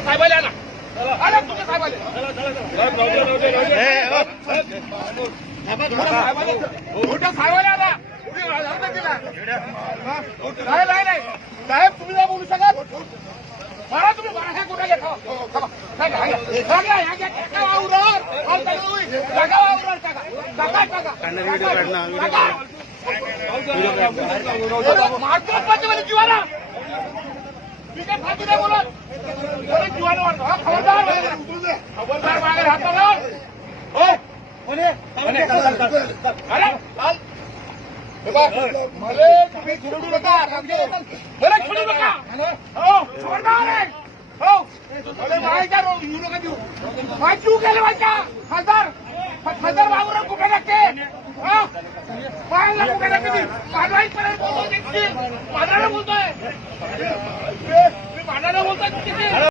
तुमच्या साहेबाला आला अरे तुमच्या साहेबाला मोठ्या साहेबाला आला नाही साहेब तुम्ही नाही बोलू शकत मला तुम्ही बाळासाहेब कुठे घेता जीवाला मी काय फालतू नाही बोलत जीवाला वाटतो हा खबरदार खबरदार मागे राहतो ना हो अरे मला तुम्ही चिरडू नका मला चिरडू नका हो खबरदार आहे हो मला माहिती येऊ नका देऊ माहिती तू केलं माझ्या खासदार बाबूराव कुठे लागते कुठे लागते कारवाई करायला बोलतोय माझ्याला बोलतोय मी माझ्याला बोलतोय